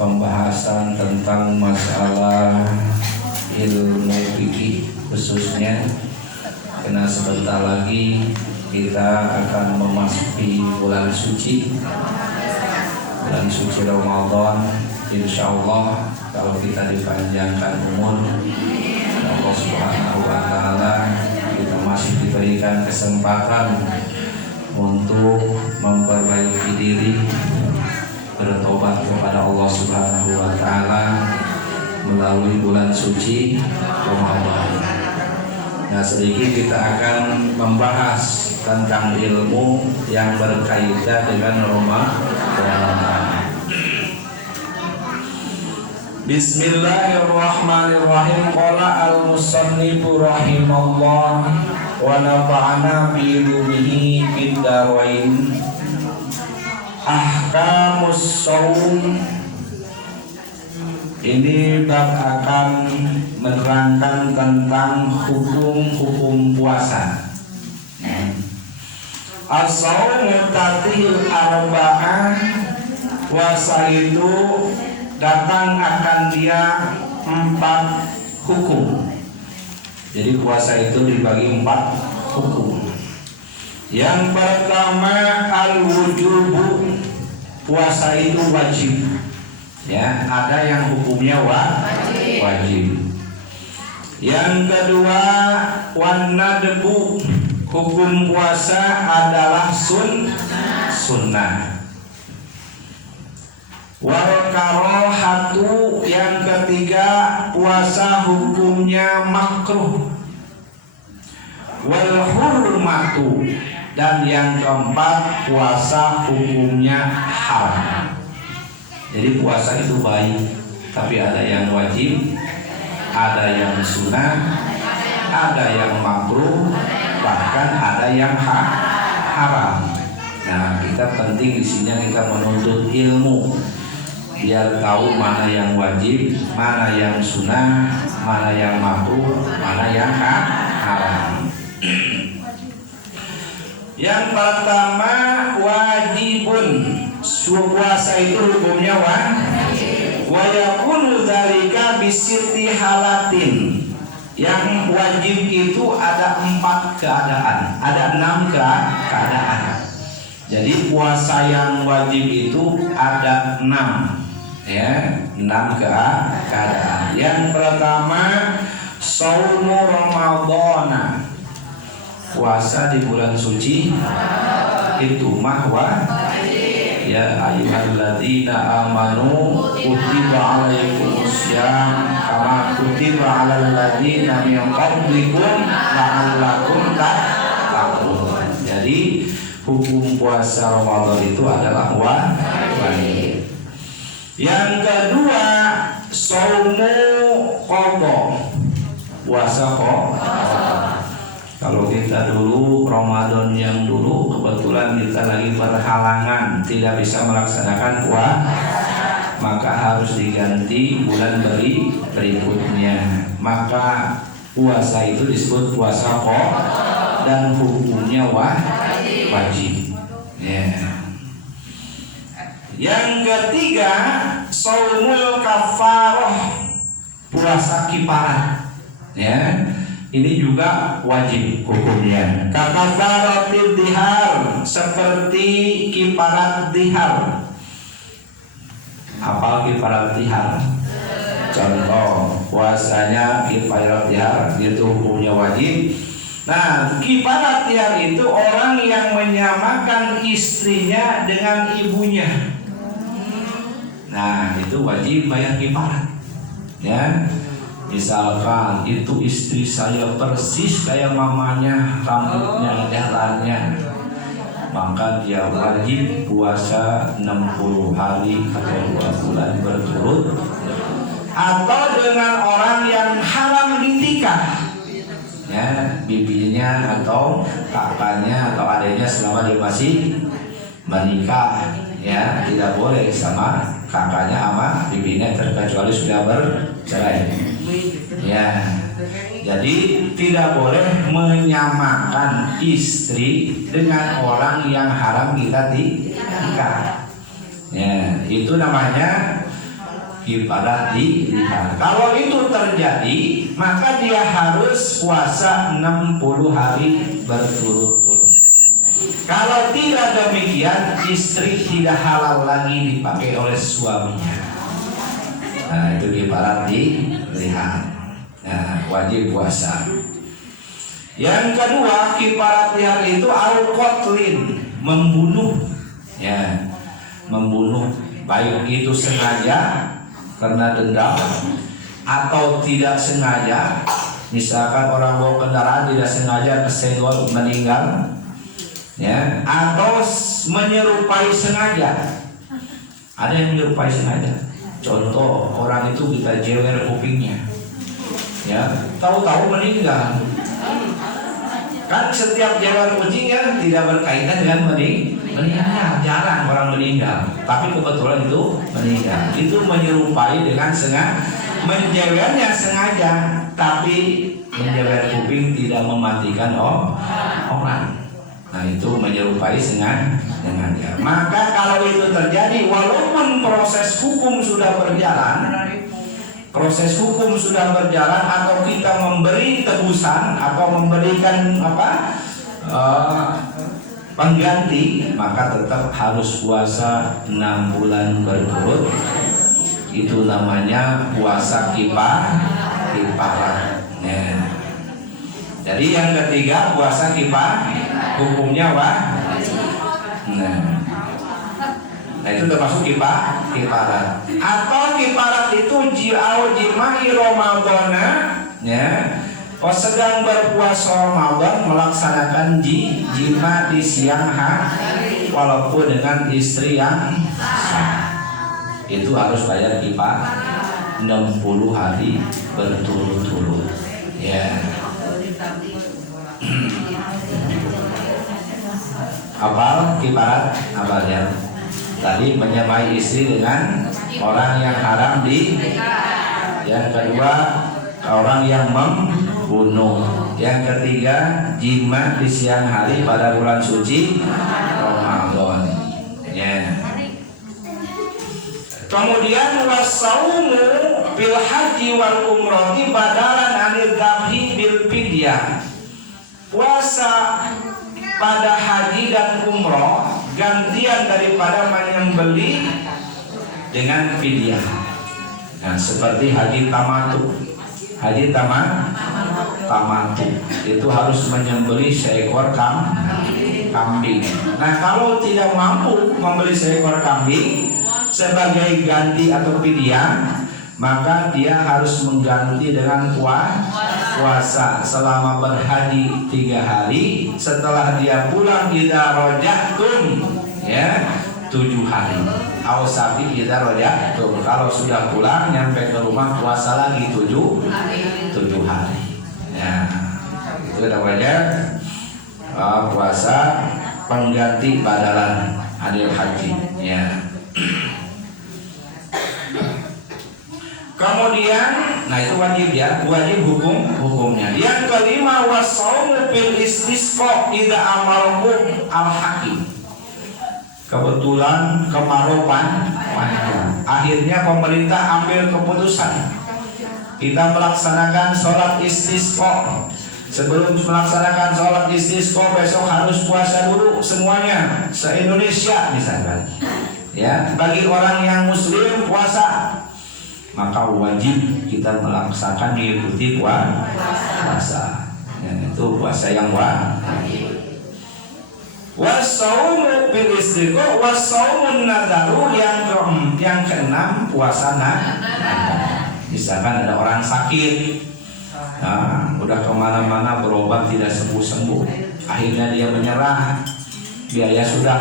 pembahasan tentang masalah ilmu fikih khususnya, karena sebentar lagi kita akan memasuki bulan suci Ramadan. Insya Allah kalau kita dipanjangkan umur Allah Subhanahu wa Ta'ala, kita masih diberikan kesempatan untuk memperbaiki diri, bertobat kepada Allah Subhanahu wa Ta'ala melalui bulan suci Ramadan. Nah, sedikit kita akan membahas tentang ilmu yang berkaitan dengan Ramadan. Bismillahirrahmanirrahim. Qala al-musannifu rahimallah wa nafa'ana bi ilmihi fid darain. Ahkamus shaum. Ini bab akan menerangkan tentang hukum-hukum puasa. As-shaumu tatihil arba'ah. Puasa itu datang akan dia 4 hukum. Jadi puasa itu dibagi 4 hukum. Yang pertama al-wujubu. Puasa itu wajib. Ya, ada yang hukumnya wajib. Yang kedua wan-nadbu. Hukum puasa adalah sunnah. Wal karohatu, yang ketiga puasa hukumnya makruh. Wal hurmatu, dan yang keempat puasa hukumnya haram. Jadi puasa itu baik, tapi ada yang wajib, ada yang sunnah, ada yang makruh, bahkan ada yang haram. Nah, kita penting di sini kita menuntut ilmu biar tahu mana yang wajib, mana yang sunnah, mana yang makruh, mana yang haram. Yang pertama wajibun. Puasa itu hukumnya wajib. Wa yakunu dzalika bisirti halatin. Yang wajib itu ada 4 keadaan, ada 6 keadaan. Jadi puasa yang wajib itu ada 6. Ya, 6 keadaan. Yang pertama shaumu Ramadan. Puasa di bulan suci itu mah wajib. Ya ayyuhalladzina amanu kutiba alaikumussyam kama kutiba alal ladzina min qablikum la'allakum tattaqun. Jadi hukum puasa Ramadan itu adalah wajib. Yang kedua shaumu qadha. Puasa qadha. Kalau kita dulu Ramadan yang dulu kebetulan kita lagi berhalangan tidak bisa melaksanakan puasa, maka harus diganti bulan berikutnya. Maka puasa itu disebut puasa qadha dan hukumnya wajib. Yeah. Yang ketiga shaumul kafarah. Puasa kifarat. Ya. Ini juga wajib hukumnya. Kafaratil dihar, seperti kifarat dihar. Apa kifarat dihar? Contoh puasanya kifarat dihar, itu hukumnya wajib. Nah, kifarat dihar itu orang yang menyamakan istrinya dengan ibunya. Nah, itu wajib bayar kifarat. Ya. Misalkan itu istri saya persis kayak mamanya, rambutnya, jalannya, maka dia wajib puasa 60 hari atau 2 bulan berturut. Atau dengan orang yang haram dinikah, ya, bibinya atau kakaknya atau adiknya selama dia masih menikah, ya, tidak boleh sama kakaknya sama bibinya terkecuali sudah bercerai. Ya, jadi tidak boleh menyamakan istri dengan orang yang haram kita nikah. Ya, itu namanya kiparat dilihat. Kalau itu terjadi, maka dia harus puasa 60 hari berturut-turut. Kalau tidak demikian, istri tidak halal lagi dipakai oleh suaminya. Nah, itu kiparat dilihat. Nah, wajib puasa. Yang kedua, kiparat lihat itu al-qatlin, membunuh. Ya, membunuh, baik itu sengaja karena dendam atau tidak sengaja. Misalkan orang bawa kendaraan tidak sengaja kesenggol meninggal, ya, atau menyerupai sengaja. Ada yang menyerupai sengaja. Contoh, orang itu kita jewer kupingnya, ya, tahu-tahu meninggal. Kan setiap jewer kucing ya tidak berkaitan dengan meninggal. Jarang orang meninggal, tapi kebetulan itu meninggal. Itu menyerupai dengan sengaja. Menjewernya sengaja, tapi menjewer kuping tidak mematikan orang. Nah, itu menyerupai sengaja. Maka kalau itu terjadi, walaupun proses hukum sudah berjalan, atau kita memberi tebusan atau memberikan pengganti, maka tetap harus puasa 6 bulan berturut. Itu namanya puasa kifarat. Ya. Jadi yang ketiga, puasa hukumnya nah itu termasuk kifarat. Atau kifarat itu jimai Ramadana, ya. Sedang berpuasa Ramadan melaksanakan jima di siang hari, walaupun dengan istri yang sah, itu harus bayar kifarat 60 hari berturut-turut. Ya. Hafal kifarat, hafalnya. Tadi menyamai istri dengan orang yang haram yang kedua orang yang membunuh, yang ketiga jima di siang hari pada bulan suci Ramadan. Ya. Kemudian wasaumu bil haji wal umrati badalan anil dzabhi bil fidyah. Puasa pada haji dan umroh gantian daripada menyembelih dengan fidyah. Nah, seperti haji tamatu. Haji tamatu itu harus menyembelih seekor kambing. Nah, kalau tidak mampu membeli seekor kambing sebagai ganti atau fidyah, maka dia harus mengganti dengan puasa selama berhaji 3 hari. Setelah dia pulang idza raja'tum, ya, 7 hari. Ausafi idza raja'tum, kalau sudah pulang nyampe ke rumah puasa lagi 7 hari. Ya, itu namanya puasa pengganti badalan adil haji. Ya. Kemudian, nah itu wajib ya, wajib hukumnya. Yang kelima, wasaumu bil istisqa idza amarakum al hakim. Kebetulan kemarau panjang, akhirnya pemerintah ambil keputusan kita melaksanakan sholat istisqa. Sebelum melaksanakan sholat istisqa besok harus puasa dulu semuanya, se-Indonesia misalkan. Ya, bagi orang yang muslim puasa, maka wajib kita melaksanakan mengikuti puasa. Ya, itu puasa yang wajib. Wasaumu bil istiqo wasaumun nadaru, yang keenam puasa nadar. Misalkan ada orang sakit, nah, udah kemana-mana berobat tidak sembuh-sembuh, akhirnya dia menyerah, biaya sudah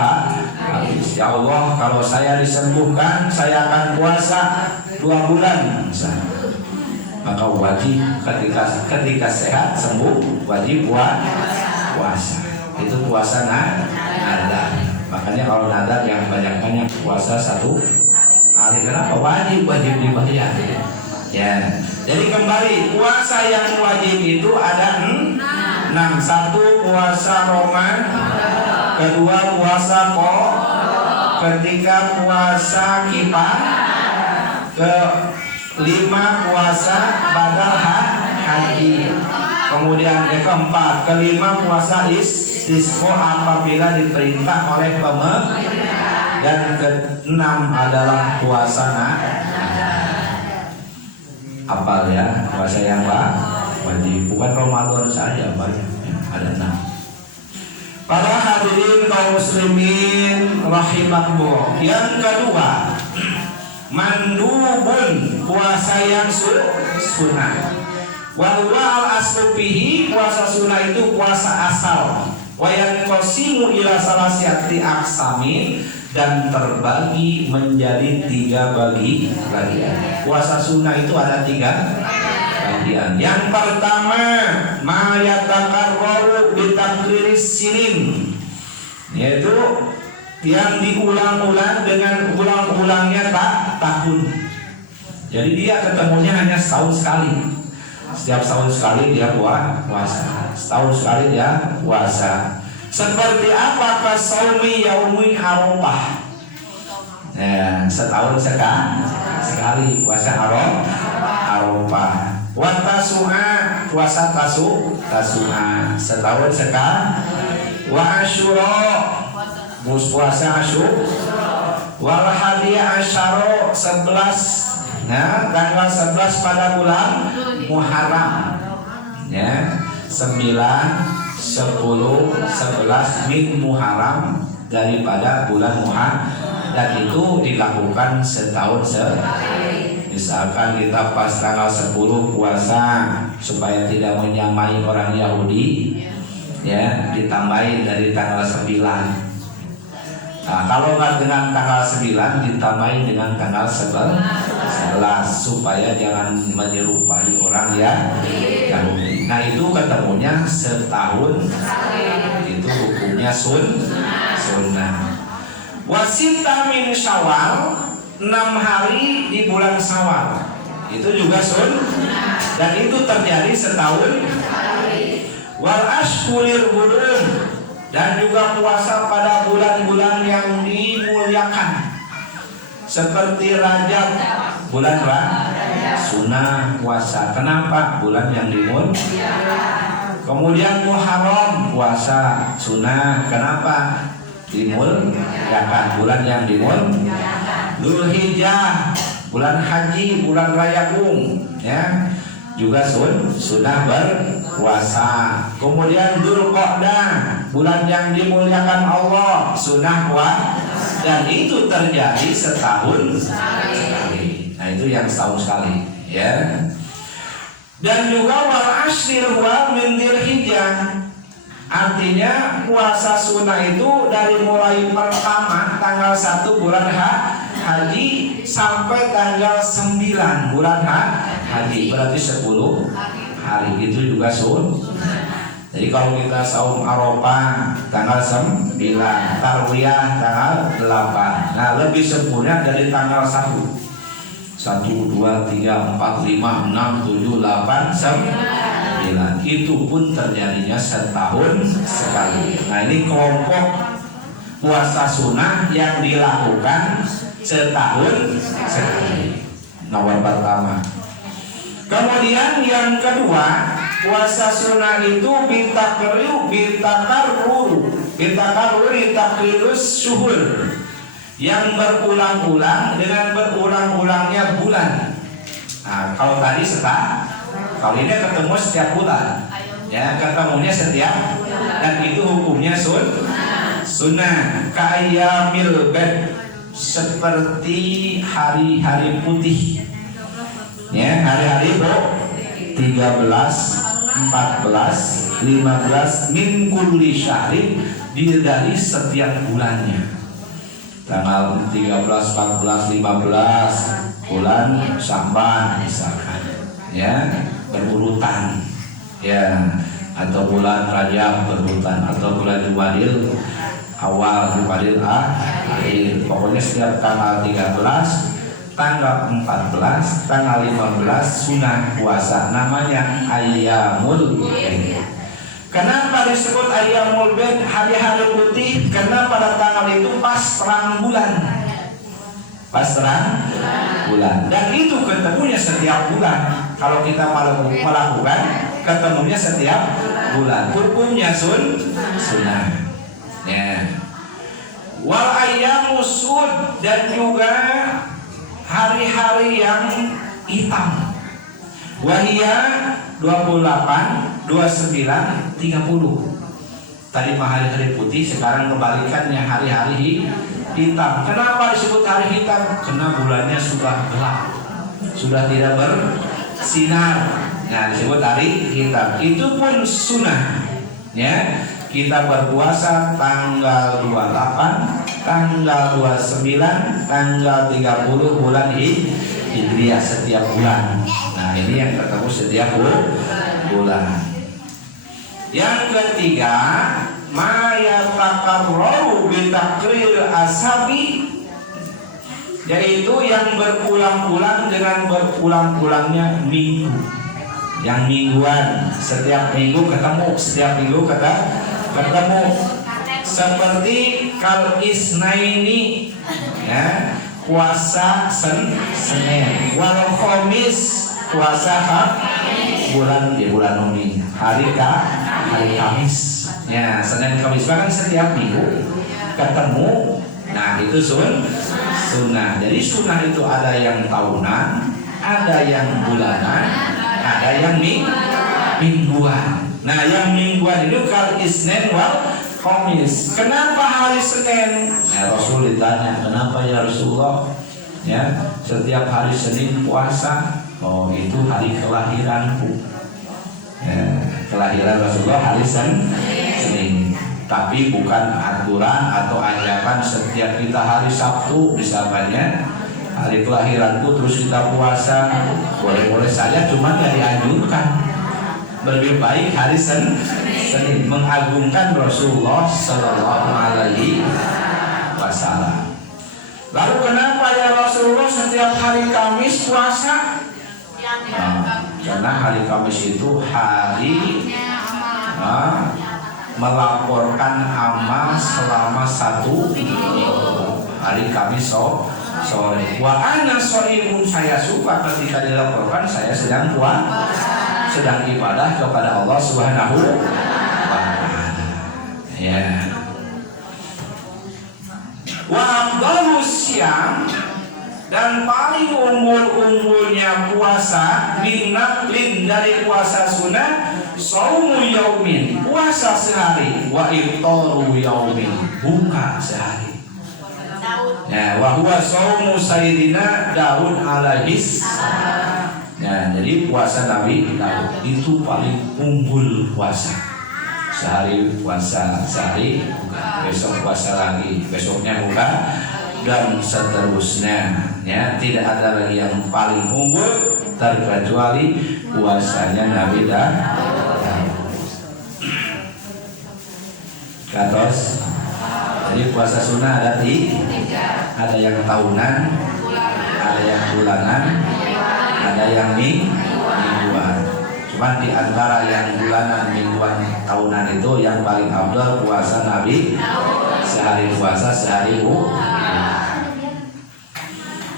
habis. Ya Allah, kalau saya disembuhkan saya akan puasa 2 bulan misalnya. Maka wajib ketika sehat sembuh wajib puasa. Itu puasa nadar. Makanya kalau nadar yang banyak-banyak puasa 1 hari. Kenapa? Wajib dibayar. Ya. Jadi kembali, puasa yang wajib itu ada 6. 1 puasa Ramadan, kedua puasa ketiga puasa kelima puasa badal haji. Kemudian yang keempat, kelima puasa istisqa apabila diperintah oleh pemerintah. Dan keenam adalah puasa apal ya, puasa yang wajib, bukan Ramadan saja, banyak ada 6. Para hadirin kaum muslimin rahimakumullah. Yang kedua, mandubun, puasa yang sunnah. Wa al aslu fihi, puasa sunnah itu puasa asal. Wa yanqasimu ila salasati aqsamin, dan terbagi menjadi 3 bagian. Puasa sunnah itu ada 3 bagian. Yang pertama, ma yatakarraru bi takriris sinin, yaitu yang diulang-ulang dengan ulang-ulangnya tahun. Jadi dia ketemunya hanya setahun sekali. Setiap tahun sekali dia puasa. Setahun sekali dia puasa. Seperti apa kasaumi yaumi Arafah? Ya, setahun sekali puasa Arafah. Wa tasu'a, puasa tasu'a setahun sekali. Wa asyura, puasa asyura. Wal hadiya asyara, 11. Nah, tanggal 11 pada bulan Muharram. Ya, 9, 10, 11 min Muharram, daripada bulan Muharram, dan itu dilakukan setahun sekali. Misalkan kita pas tanggal 10 puasa supaya tidak menyamai orang Yahudi, ya, ditambahin dari tanggal 9. Nah, kalau nggak dengan tanggal 9 ditambahin dengan tanggal 11 supaya jangan menyerupai orang Yahudi. Nah, itu ketemunya setahun. Itu hukumnya sunnah. Wasita min Syawal, 6 hari di bulan Syawal. Itu juga sunnah, dan itu terjadi setahun. Wal ashhurir hurum, dan juga puasa pada bulan-bulan yang dimuliakan, seperti Rajab, bulan sunnah puasa. Kenapa? Bulan yang dimuliakan. Kemudian Muharram, puasa sunnah. Kenapa? Dimuliakan, bulan yang dimuliakan. Dzulhijjah, bulan haji, bulan raya Agung, ya, juga sunnah berpuasa. Kemudian Dzulqa'dah, bulan yang dimuliakan Allah, sunnah puasa, dan itu terjadi setahun sekali. Nah, itu yang setahun sekali, ya. Dan juga wal ashril wa min Dzulhijjah, artinya puasa sunnah itu dari mulai pertama tanggal 1 bulan haji sampai tanggal 9 bulan haji, berarti 10 hari. Itu juga sunnah. Jadi kalau kita saum Arafah tanggal 9, Tarwiyah tanggal 8. Nah, lebih sempurna dari tanggal 1. 1, 2, 3, 4, 5, 6, 7, 8, 9. Itu pun terjadinya setahun sekali. Nah, ini kelompok puasa sunnah yang dilakukan setahun sekali. Nomor pertama. Kemudian yang kedua, puasa sunnah itu bitakrirus syuhur, yang berulang-ulang dengan berulang-ulangnya bulan. Nah, kalau tadi kalau ini ketemu setiap bulan, ya, ketemunya setiap bulan, dan itu hukumnya sunnah. Kayyamil bid, seperti hari-hari putih, ya, hari-hari 13, 14, 15 min kulli syahrin, dari setiap bulannya. Tanggal 13, 14, 15 bulan Sya'ban misalkan, ya, berurutan, ya, atau bulan Rajab berurutan, atau bulan Jumadil awal, Jumadil akhir. Pokoknya setiap tanggal 13, tanggal 14, tanggal 15 sunnah puasa, namanya ayyamul bid. Kenapa disebut ayyamul bid, hari-hari putih? Karena pada tanggal itu pas terang bulan. Pas terang bulan. Dan itu ketemunya setiap bulan. Kalau kita melakukan, ketemunya setiap bulan. Hukumnya sunnah. Ya. Wal ayyamu sud, dan juga hari-hari yang hitam. Wahia 28, 29, 30. Tadi mah hari-hari putih, sekarang kebalikannya hari-hari hitam. Kenapa disebut hari hitam? Karena bulannya sudah gelap, sudah tidak bersinar. Nah, disebut hari hitam. Itu pun sunnah. Ya, kita berpuasa tanggal 28, tanggal 29, tanggal 30 bulan Hijriah setiap bulan. Nah, ini yang ketemu setiap bulan. Yang ketiga, ma yatakarraru bi takril asabi, yaitu yang berulang-ulang dengan berulang-ulangnya minggu. Yang mingguan, setiap minggu ketemu, setiap minggu ketemu. Seperti kal isnaini, ya, puasa Senin, wal khamis, puasa bulan Umi, hari Kamis. Ya, Senin Kamis, bahkan setiap minggu ketemu. Nah, itu sunnah. Jadi sunnah itu ada yang tahunan, ada yang bulanan, ada yang mingguan. Nah, yang mingguan itu kal isnin wal khamis. Kenapa hari Senin? Ya, Rasul ditanya, kenapa ya Rasulullah? Ya, setiap hari Senin puasa. Oh, itu hari kelahiranku. Ya, kelahiran Rasulullah hari Senin. Tapi bukan aturan atau ajakan setiap kita hari Sabtu misalnya hari kelahiranku terus kita puasa. Boleh-boleh saja, cuma tidak dianjurkan. Lebih baik hari Senin, mengagungkan Rasulullah Sallallahu Alaihi Wasallam. Lalu kenapa ya Rasulullah setiap hari Kamis puasa? Karena hari Kamis itu hari melaporkan amal selama satu hari Kamis sore. Wa ana shaimun, saya suka ketika dilaporkan saya sedang sedang ibadah kepada Allah Subhanahu wa taala. Ya. Wa afdhalus syam, dan paling unggul-unggulnya puasa minaklin, dari puasa sunnah, saumu yaumin, puasa sehari, wa iftaru yaumin, buka sehari. Ya, wa huwa saumu sayyidina Daud alaihis. Ya, jadi puasa Nabi Daud itu paling unggul puasa. Sehari puasa, sehari buka, besok puasa lagi, besoknya buka, dan seterusnya. Ya, tidak ada lagi yang paling unggul terkecuali puasanya Nabi Daud. Katos. Jadi puasa sunnah ada yang tahunan, ada yang bulanan, ada yang mingguan. Cuman di antara yang bulanan, mingguan, tahunan itu yang paling afdal puasa Nabi, sehari puasa sehari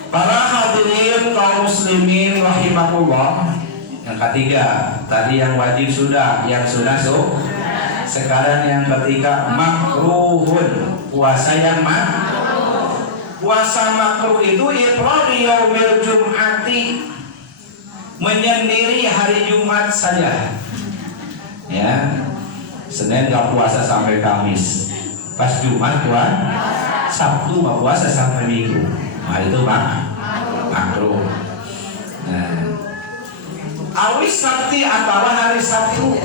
Para hadirin kaum muslimin rahimakumullah. Yang ketiga, tadi yang wajib sudah, yang sunnah sekarang yang ketiga, makruhun, puasa yang makruh. Puasa makruh itu ifradi yaumil jum'ati, menyendiri hari Jumat saja. Ya, Senin nggak puasa sampai Kamis, pas Jumat puasa, Sabtu nggak puasa sampai Minggu. Nah, itu makruh. Nah, awis Sabti atau hari Sabtu,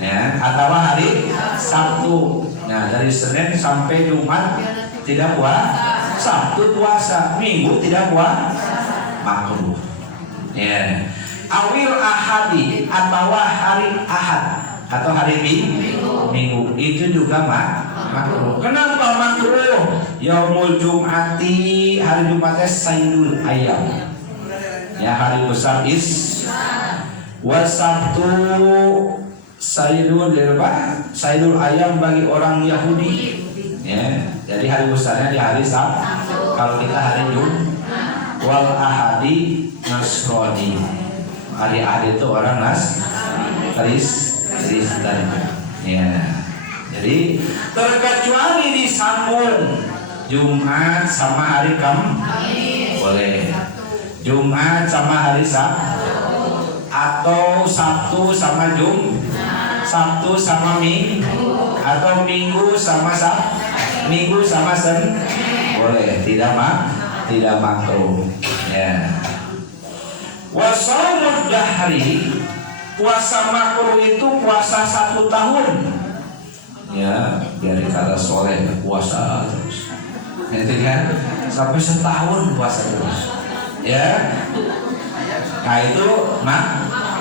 ya, atau hari Sabtu. Nah, dari Senin sampai Jumat tidak puasa, Sabtu puasa, Minggu tidak puasa, makruh. Ya. Awil ahadi, atau hari Ahad atau hari Minggu itu juga makruh. Kenapa makruh? Yaumul Jum'ati, hari Jumatnya Sayyidul Ayyam, ya, hari besar wa Sabtu Sayyidul Ayyam bagi orang Yahudi. Ya, jadi hari besarnya di hari Sabtu. Kalau kita hari wal ahadi nasrani. Hari-hari itu orang Kristen. Ya. Jadi terkecuali disambung Jumat sama hari Kamis boleh. Jumat sama hari Sabtu atau Sabtu sama Sabtu sama Minggu atau Minggu sama Minggu sama Senin boleh, tidak makruh. Ya. Wa shaumud dahri, puasa makruh itu puasa 1 tahun. Ya, biar kata soleh puasa terus. Nanti kan sampai setahun puasa terus. Ya. Nah itu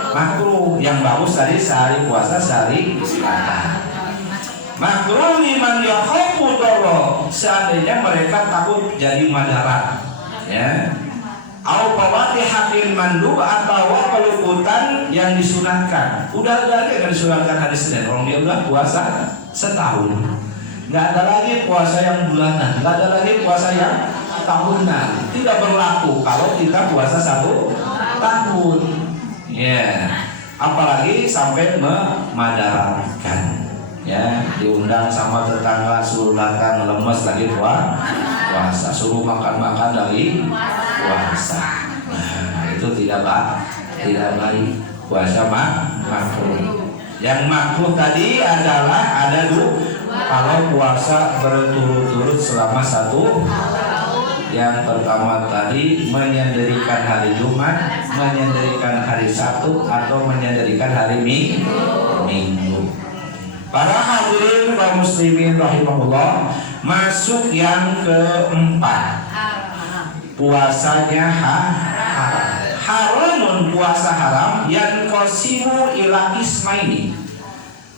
makruh. Yang bagus tadi sehari puasa sehari istirahat. Makruh liman yakhafu dharra, seandainya mereka takut jadi madarat. Ya. Au fawati haqqil mandu, atau peluputan yang disunatkan. Udah lagi yang disunatkan hari Senin, orang dia udah puasa setahun. Nggak ada lagi puasa yang bulanan, nggak ada lagi puasa yang tahunan. Tidak berlaku kalau kita puasa 1 tahun. Ya, apalagi sampai memadaratkan. Ya, diundang sama tetangga suruh datang lemes lagi puasa, suruh makan lagi puasa. Nah, itu tidak baik. Puasa makruh. Yang makruh tadi adalah ada kalau puasa berturut-turut selama 1 yang pertama tadi menyendirikan hari Jumat, menyendirikan hari Sabtu, atau menyendirikan hari Minggu. Para hadirin kaum muslimin rahimahullah, masuk yang keempat, puasanya haram. Haramun, puasa haram yang qasimu ila ismaini,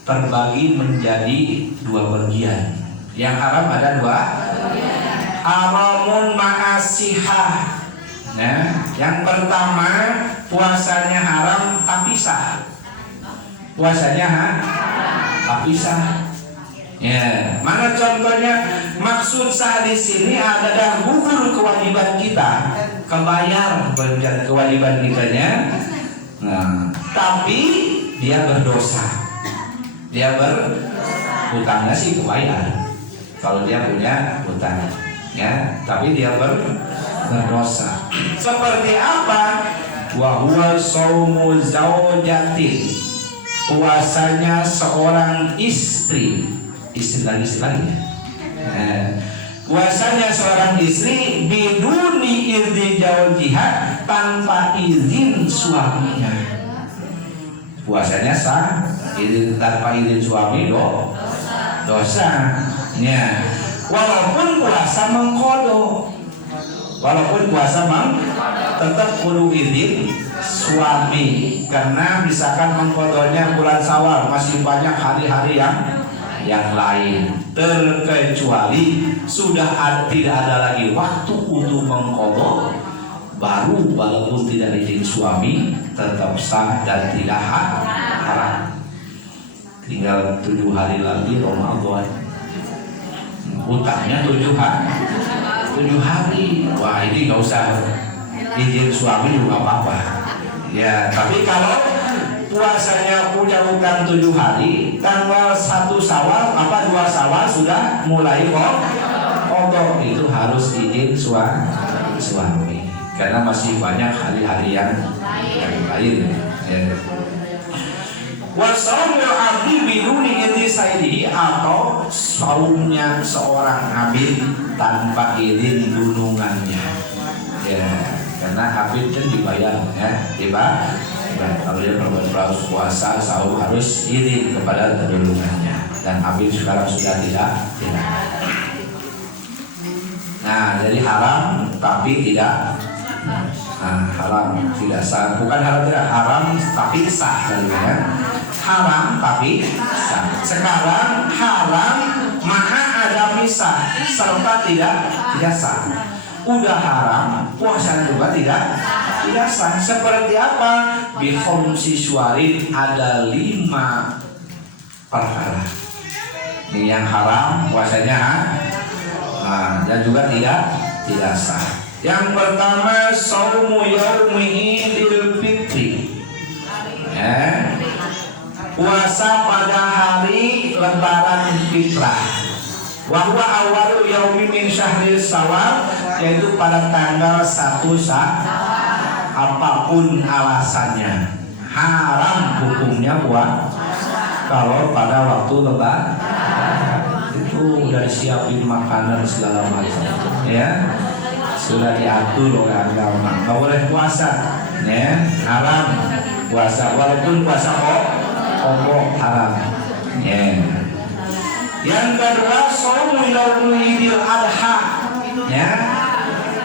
terbagi menjadi 2 bagian. Yang haram ada 2. Haramun ma'asihah. Nah, yang pertama puasanya haram tapi sah. Puasanya tapi sah. Ya, mana contohnya? Maksud sah di sini adalah gugur kewajiban kita, kebayar kewajiban kitanya. Nah, tapi dia berdosa. Dia berhutangnya sih kebayar. Kalau dia punya hutang, ya, tapi dia berdosa. Seperti apa? Wa huwa shaumu zaujatin, puasanya seorang istri lagi-lagi. Puasanya seorang istri biduni idzi zawjiha, tanpa izin suaminya. Puasanya sah, tanpa izin suami dosa. Ya. Walaupun puasa mengkodo, tetap kudu izin suami, karena misalkan mengkodonya bulan Syawal, masih banyak hari-hari yang lain, terkecuali sudah tidak ada lagi waktu untuk mengqadha, baru walaupun tidak izin suami tetap sah dan tidak haram. Tinggal 7 hari lagi Ramadan, hutangnya 7 hari. Wah, ini nggak usah izin suami juga apa-apa. Ya, tapi kalau puasanya punya hutang 7 hari, tanggal 1 Syawal 2 Syawal sudah mulai qadha, itu harus izin suami, karena masih banyak hari-hari yang lain. Ya. Wasaumul abdi biduni idzi sayyidihi, atau saumnya seorang abid tanpa izin junungannya. Ya, karena abid kan dibayar, ya, dibayar. Kalau dia berbuat puasa, saum harus izin kepada junungannya, dan abid sekarang sudah tidak. Nah, jadi haram tapi tidak. Haram tidak sah, bukan haram tidak, haram tapi sah, ya. Haram tapi sah. Sekarang haram maha ada misah, serta tidak sah. Udah haram, puasa juga tidak sah. Seperti apa? Bi khamsi syuarin, ada 5 perkara. Ini yang haram puasanya, dan juga tidak sah. Yang pertama saumu yaumi idil fitri, puasa pada hari lebaran fitrah. Wahwa awalu yaumi min syahril Syawal, yaitu pada tanggal 1 Syawal. Apapun alasannya haram hukumnya kalau pada waktu lebaran. Itu udah siapin makanan segala macam, ya sudah diatur oleh agama. Nggak boleh puasa, ya haram puasa, walaupun puasa pokok haram, ya. Yang kedua shaumul idul adha, ya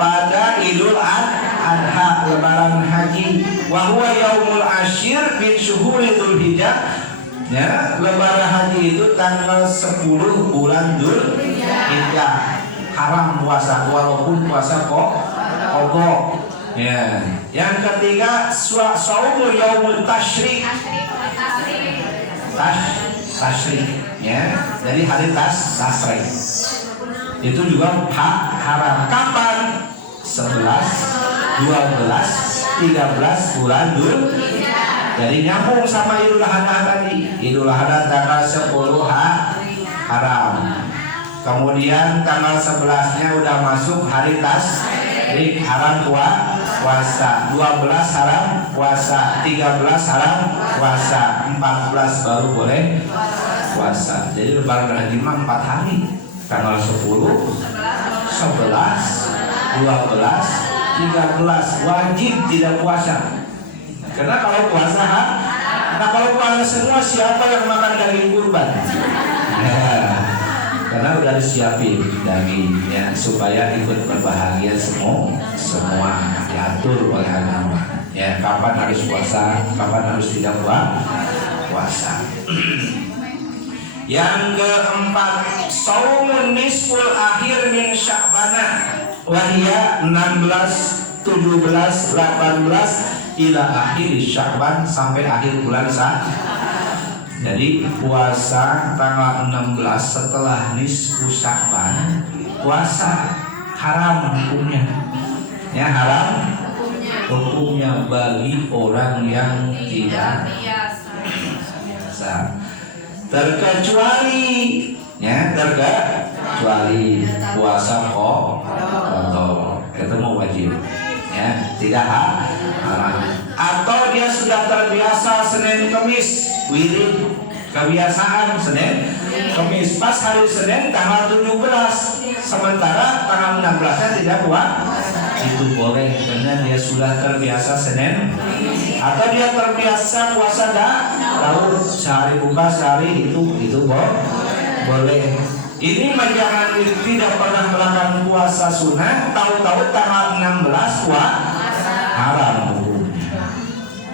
pada idul adha lebaran haji. Wa huwa yaumul ashir min syuhuri dzulhijjah, ya lebaran haji itu tanggal 10 bulan Dzulhijjah. Haram puasa walaupun puasa pokok, ya. Yang ketiga shaumul yaumul tasyrik, ya jadi hari tasrik itu juga haram. Kapan? 11, 12, 13 bulan Dzulhijjah. Jadi nyambung sama Idul Adha tadi. Idul Adha tanggal 10 haram. Kemudian tanggal 11-nya udah masuk hari tasrik, haram puasa. 12 haram puasa, 13 haram puasa, 14 baru boleh puasa. Jadi lebaran haji 4 hari. Tanggal 10, 11, 12, 13 wajib tidak puasa. Karena kalau puasa kalau puasa semua siapa yang makan daging kurban? Karena udah disiapin dagingnya supaya ikut berbahagia semua diatur oleh agama. Ya kapan harus puasa, kapan harus tidak puasa. Yang keempat saumun nisful akhir min sya'bana, wahia 16, 17, 18 ila akhir Sya'ban, sampai akhir bulan Sya'ban. Jadi puasa tanggal 16 setelah nisfu Sya'ban, puasa haram hukumnya. Ya haram hukumnya bagi orang yang tidak biasa. Terkecuali puasa kotor, itu mau wajib, ya tidak haram. Atau dia sudah terbiasa Senin Kemis wirid, kebiasaan Senin Kemis, pas hari Senin tanggal 17 sementara tanggal 16-nya tidak itu boleh karena dia sudah terbiasa Senin. Atau dia terbiasa puasa Daud, sehari buka sehari itu boleh. Ini jangan tidak pernah melakukan puasa sunnah, tahu-tahu tanggal 16 haram hukumnya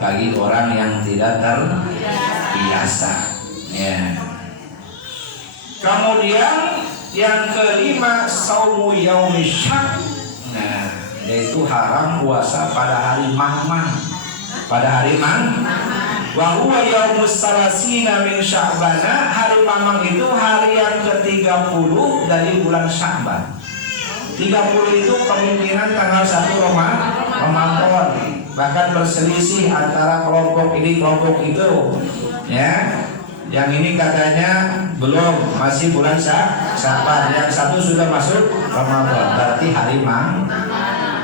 bagi orang yang tidak terbiasa, ya. Kemudian yang kelima saumu yaumi syak, yaitu haram puasa pada hari Mamang. Wa huwa yaumus salasina min Sya'bana, hari Mamang itu hari yang ke-30 dari bulan Sya'ban. 30 itu kemungkinan tanggal 1 Ramadan. Bahkan berselisih antara kelompok ini kelompok itu, ya. Yang ini katanya belum, masih bulan Sya'ban. Yang satu sudah masuk Ramadan, berarti hari Mamang.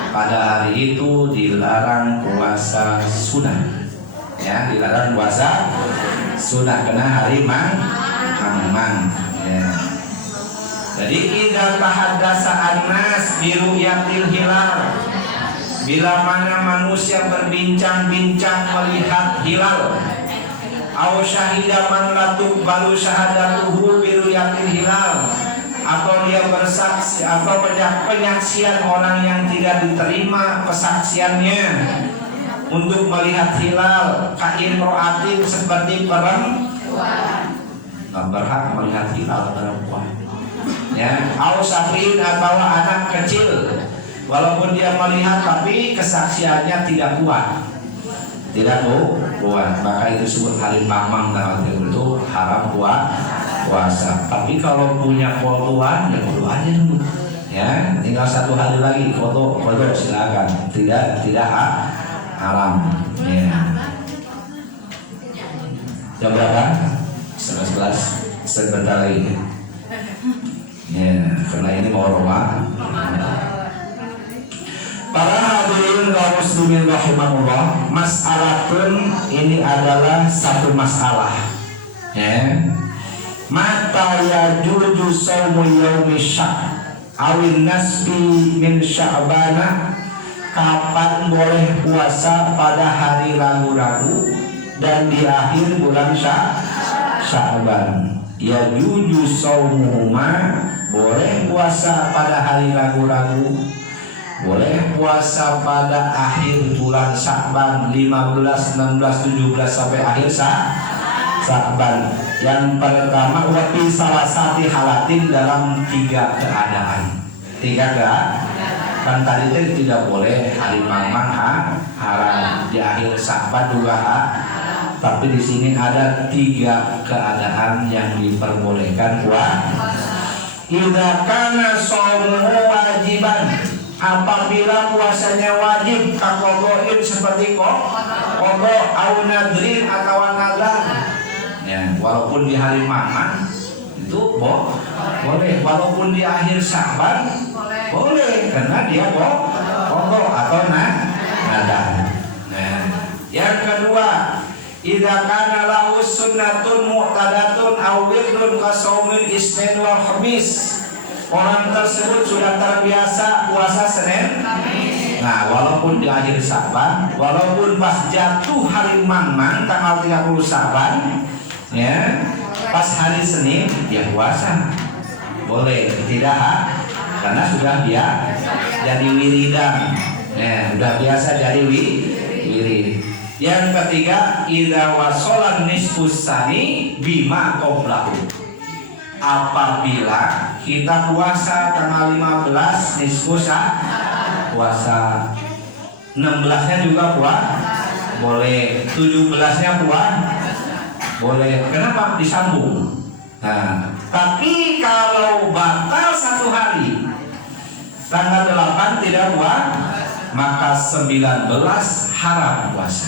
Pada hari itu dilarang puasa sunnah, ya dilarang puasa sunnah karena hari Mamang, ya. Jadi idza tahaddasa an-nas bi ru'yatil hilal, bila mana manusia berbincang-bincang melihat hilal, aw syahida man la tuqbalu syahadatuhu bi ru'yatil hilal, atau dia bersaksi atau penyaksian orang yang tidak diterima kesaksiannya untuk melihat hilal, kain roatin seperti perempuan, nggak berhak melihat hilal perempuan, ya. Au safiin atau anak kecil, walaupun dia melihat tapi kesaksiannya tidak kuat, maka itu disebut hari Mamang. Tanggal itu haram puasa. Tapi kalau punya keluhan ya perlu aja dulu, Ya, tinggal 1 hari lagi foto silakan, tidak haram. Ya. Jam berapa? 11, sebentar lagi. Ya, karena ini mau Ramadan. Para hadirin kaum muslimin rahimakumullah, masalatun ini adalah satu masalah. Ya. Mata yajuju saumu yaumi syak awin nasbi min sya'bana, kapan boleh puasa pada hari ragu-ragu dan di akhir bulan Sya'ban. Yajuju saumuhuma, boleh puasa pada hari ragu-ragu, boleh puasa pada akhir bulan Sya'ban 15, 16, 17 sampai akhir Sya'ban. Yang pertama wafi salah satu halatin, dalam 3 keadaan. 3 kan tadi itu tidak boleh hari mamang haram, di akhir Sya'ban juga tapi di sini ada 3 keadaan yang diperbolehkan puasa. Idza kana shaumuhu wajiban, apabila puasanya wajib, kakodoin seperti kodo au nadrin atau nadar. Ya, walaupun di hari mamang itu boleh, walaupun di akhir Sya'ban boleh, karena dia kodo atau nadar. Nah, yang kedua, idza kana lahu sunnatun mu'tadatun aw wirdun ka shaumil isnin wal khamis, orang tersebut sudah terbiasa puasa Senin. Nah, walaupun di akhir Sya'ban, walaupun pas jatuh hari mamang tanggal 30 Sya'ban, ya, pas hari Senin dia puasa boleh, tidak karena sudah dia jadi wiridan, ya, sudah biasa jadi wirid. Yang ketiga, idza wasolan nisfus sani bima qablahu, apabila kita puasa tanggal 15 nisfus puasa, 16-nya juga boleh, 17-nya boleh. Kenapa? Disambung. Nah, tapi kalau batal 1 hari, tanggal 8 tidak puasa, maka 19 haram puasa.